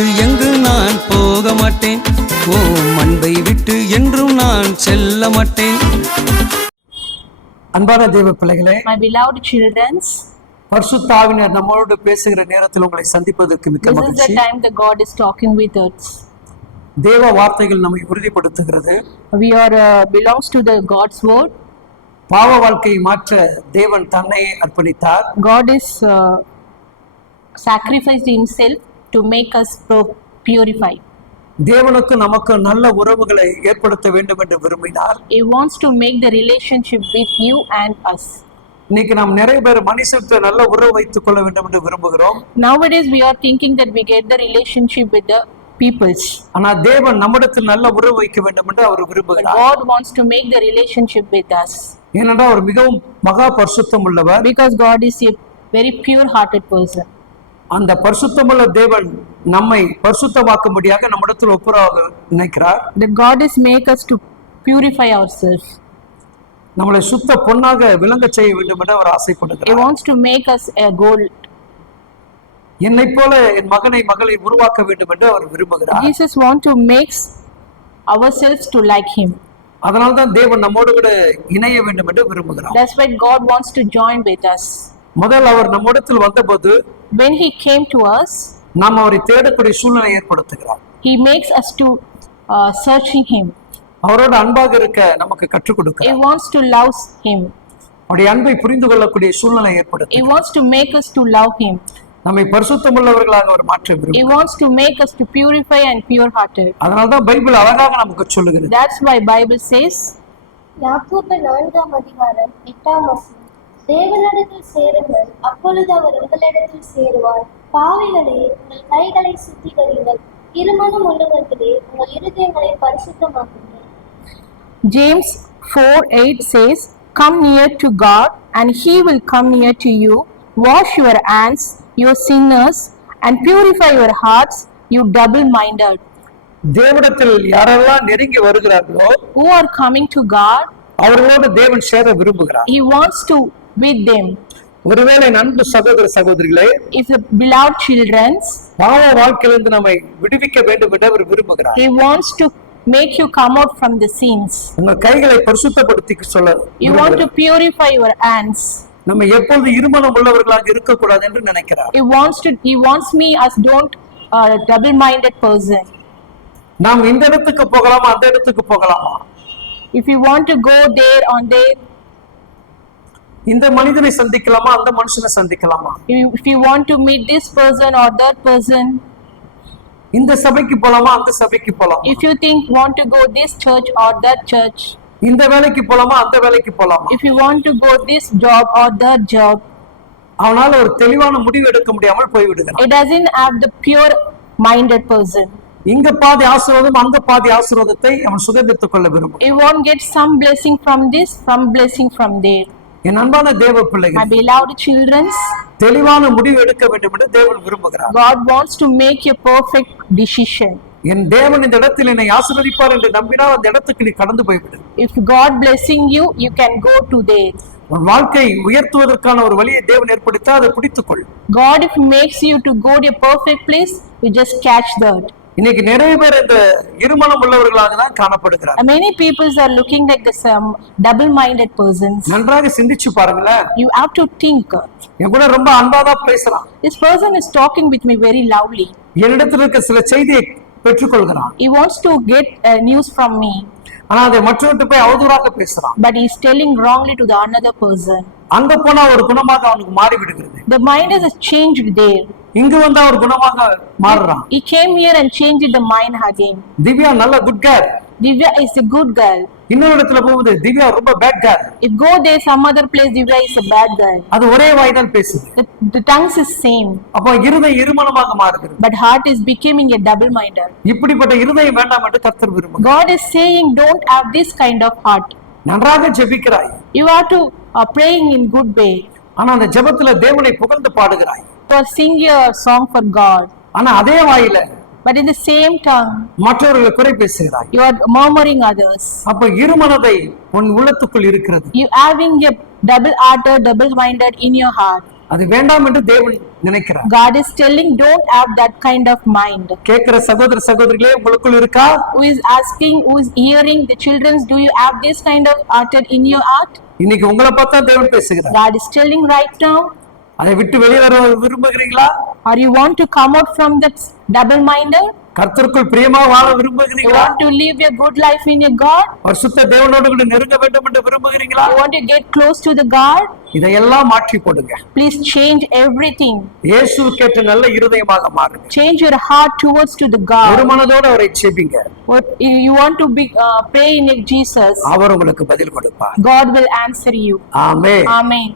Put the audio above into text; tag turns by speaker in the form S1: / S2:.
S1: விட்டு எங்கு நான் போக மாட்டேன்? ஓ அன்பை விட்டு என்றும் நான் செல்ல மாட்டேன்.
S2: அன்பான தேவ பிள்ளைகளே
S3: மை beloved சில்ட்ரன்ஸ்
S2: பரிசுத்தாவினர் நம்மளோடு பேசுகிற நேரத்தில் உங்களை சந்திப்பதற்கு மிக்க
S3: this is the
S2: மகிழ்ச்சி.
S3: time the god is talking with us.
S2: தேவ வார்த்தைகள் நம்மை உறுதிப்படுத்துகிறது.
S3: We are uh, belongs to the god's word.
S2: பாவ வாழ்க்கையை மாற்ற தேவன் தன்னை அர்ப்பணித்தார்.
S3: God is sacrifice in himself to make us pro- purified.
S2: தேவனுக்கு நமக்கு நல்ல உறவுகளை ஏற்படுத்த வேண்டும் என்று விரும்பினார்
S3: He wants to make the relationship with you and us.
S2: இன்னைக்கு நாம் நிறைய பேர் மனுஷத்தை நல்ல உறவு வைத்துக் கொள்ள வேண்டும் என்று விரும்புகிறோம்
S3: Nowadays, we are thinking that we get the relationship with the peoples.
S2: ஆனா தேவன் நம்மிடத்தில் நல்ல உறவு வைக்க வேண்டும் என்று அவர் விரும்புகிறார்
S3: God wants to make the relationship with us
S2: ஏனென்றால் அவர் மிகவும் மகா பரிசுத்தம் உள்ளவர்
S3: because God is a very pure-hearted person.
S2: அந்த பரிசுத்தமுள்ள தேவன் நம்மை பரிசுத்தமாக்கும்படியாக நம்மிடத்தில் ஒப்புரவாக நினைக்கிறார்
S3: That God is make us to purify ourselves.
S2: நம்மளை சுத்த பொன்னாக விளங்க செய்ய வேண்டும் என்று அவர்
S3: He
S2: ஆசைப்படுகிறார்
S3: wants to make us a gold.
S2: என்னை போல என் மகனை மகளை உருவாக்க வேண்டும் என்று அவர் விரும்புகிறார்
S3: Jesus want to make ourselves to like Him.
S2: அதனால்தான் தேவன் நம்மோடு கூட இணைய வேண்டும் என்று விரும்புகிறார்
S3: That's why God wants to join with us.
S2: முதல் அவர் நம்மிடத்தில் வந்தபோது
S3: When He came to us,
S2: நாம் அவரை தேடக்கூடிய சூழ்நிலை ஏற்படுத்துகிறார்
S3: He makes us to uh, searching Him.
S2: அவரோட அன்பாக இருக்க நமக்கு கற்றுக்
S3: He
S2: கொடுக்கிறார்
S3: wants to love Him.
S2: அவருடைய அன்பை புரிந்து கொள்ளக்கூடிய சூழ்நிலை
S3: He
S2: ஏற்படுத்தி
S3: wants to make us to love Him.
S2: நம்மை பரிசுத்தமுள்ளவர்களாக அவர் மாற்ற
S3: He
S2: விரும்புகிறார்
S3: wants to make us to purify and pure-hearted.
S2: அதனால்தான் பைபிள் அழகாக நமக்கு சொல்லுகிறது
S3: That's why Bible says,
S4: யாக்கோபு நான்காம் அதிகாரம் எட்டாம் வசனம் தேவனிடத்தில் சேருங்கள் அப்பொழுது அவர் உங்களிடத்தில் சேருவார் பாவிகளே உங்கள் கைகளை சுத்திகரிங்கள் இருமனம் உள்ளவர்களே உங்கள் இருதயங்களை பரிசுத்தமாக்குங்கள்
S3: James 4 8 says, Come near to God, and He will come near to you. Wash your hands, you sinners, and purify your hearts, you double minded.
S2: தேவனிடத்தில் யாரெல்லாம் நெருங்கி வருகிறார்களோ
S3: Who are coming to God,
S2: அவர்களோடு தேவன் சேர விரும்புகிறார்
S3: He wants to with them.
S2: ஒருவேளை நண்பு சகோதர சகோதரிகளே
S3: If the beloved children's,
S2: பாவ வாழ்க்கையிலிருந்து நம்மை விடுவிக்க வேண்டும் என்று அவர் விரும்புகிறார்
S3: He wants to make you come out from the sins.
S2: உங்க கைகளை பரிசுத்தப்படுத்தி சொல்ல
S3: You want to
S2: விரும்புகிறார்.
S3: purify your hands.
S2: நம்ம எப்பொழுது இருமனம் உள்ளவர்களாக இருக்கக்கூடாது என்று நினைக்கிறார்
S3: He wants to. He wants me as don't uh, double-minded person.
S2: நாம் இந்த இடத்துக்கு போகலாமா அந்த இடத்துக்கு போகலாமா
S3: If you want to go there on there,
S2: இந்த மனிதனை சந்திக்கலாமா அந்த மனுஷனை சந்திக்கலாமா
S3: if if you want to meet this person or that person,
S2: இந்த சபைக்கு போலாமா அந்த சபைக்கு போலாமா
S3: if you think want to go this church or that church,
S2: இந்த வேலைக்கு போலாமா அந்த வேலைக்கு போலாமா
S3: if you want to go this job or that job,
S2: அவனால ஒரு தெளிவான முடிவு எடுக்க முடியாமல் போய்விடுகிறான்
S3: it doesn't have the pure-minded person.
S2: இங்க பாதி ஆசீர்வாதம் அங்க பாதி ஆசீர்வாதத்தை அவன் சுதந்திரத்துக் கொள்ள விரும்பும்
S3: He won't get some blessing from this, some blessing from there.
S2: என் அன்பான தேவ
S3: My
S2: பிள்ளைகள்
S3: beloved children,
S2: தெளிவான முடிவு எடுக்க வேண்டும் என்று தேவன் விரும்புகிறார்
S3: God wants to make a perfect decision.
S2: என் தேவன் இந்த இடத்தில் என்னை ஆசீர்வதிப்பார் என்று நம்பினால் அந்த இடத்துக்கு நீ கடந்து போய்விடு
S3: If God blessing you, you can go to there.
S2: உன் வாழ்க்கை உயர்த்துவதற்கான ஒரு வழியை தேவன் ஏற்படுத்தா அதை பிடித்துக்கொள்
S3: God if makes you to go to a perfect place, you just catch that.
S2: இன்னைக்கு நிறைய பேர் இந்த இருமனம் உள்ளவர்களாக தான் காணப்படுகிறார்
S3: Many people are looking like the some double-minded persons.
S2: நன்றாக சிந்திச்சு பாருங்களேன்
S3: You have to think.
S2: என் கூட ரொம்ப அன்பாதான் பேசுறான்
S3: This person is talking with me very loudly.
S2: என்னிடத்தில் இருக்க சில செய்தியை பெற்றுக்கொள்கிறான்
S3: He wants to get uh, news from me,
S2: ஆனா அதை மற்றவர்கிட்ட போய் அவதூறாக பேசுறான்
S3: but he's telling wrongly to the another person.
S2: அங்க போனா ஒரு குணமாக அவனுக்கு மாறி விடுகிறது
S3: The mind has changed there.
S2: இங்கு வந்தா ஒரு குணமாக மாறுறான்
S3: He came here and changed the mind again.
S2: Divya நல்ல good care
S3: Divya is a good girl.
S2: இன்னொரு இடத்துல போகுது திவ்யா ரொம்ப bad care
S3: If go there some other place, Divya is a bad girl.
S2: அது ஒரே வாய் தான் பேசுது
S3: The, the tongues is same,
S2: அப்போ இருதயம் இருமனமாக மாறுகிறது
S3: but heart is becoming a double-minded.
S2: இப்படிப்பட்ட இருதயம் வேண்டாம் என்று கர்த்தர் விரும்புகிறார்
S3: God is saying, don't have this kind of heart.
S2: நன்றாக ஜெபிக்கிறாய்
S3: You are to uh, praying in good way.
S2: ஆனா அந்த ஜெபத்துல தேவனை புகழ்ந்து பாடுகிறாய்
S3: You are singing a song for God,
S2: ஆனா அதே வாயில
S3: but in the same tongue,
S2: மற்றவர்களை குறை பேசுகிறாய்
S3: you are murmuring others.
S2: அப்ப இருமனதை உன் உள்ளத்துக்குள் இருக்கிறது
S3: You having a double-hearted, double-minded in your heart.
S2: அது வேண்டாம் என்று தேவன் நினைக்கிறார்
S3: God is telling, don't have that kind of mind.
S2: கேட்கிற சகோதர சகோதரிகளே உங்களுக்குள் இருக்கா
S3: Who is asking, who is hearing the children's, do you have this kind of hearted in your heart?
S2: இன்னைக்கு உங்களை பார்த்தா தேவன் பேசுகிறார்
S3: God is telling right now,
S2: அதை விட்டு வெளியேற விரும்புகிறீங்களா
S3: or you want to come out from that double minded?
S2: கர்த்தருக்குள் பிரியமா வாழ
S3: You
S2: விரும்புகிறீங்களா
S3: want to live a good life in your God?
S2: பரிசுத்த தேவனோடு கூட நெருங்க வேண்டும் என்று விரும்புகிறீங்களா
S3: You want to get close to the God?
S2: இதையெல்லாம் மாற்றி போடுங்க
S3: Please change everything.
S2: இயேசுக்கேற்ற நல்ல இருதயமாக மாறுங்க
S3: Change your heart towards to the
S2: ஒரு
S3: God.
S2: மனதோடு அவரை செபிங்க
S3: if you want to be uh, pray in Jesus,
S2: அவர் உங்களுக்கு பதில் கொடுப்பார்
S3: God will answer you.
S2: ஆமே
S3: Amen.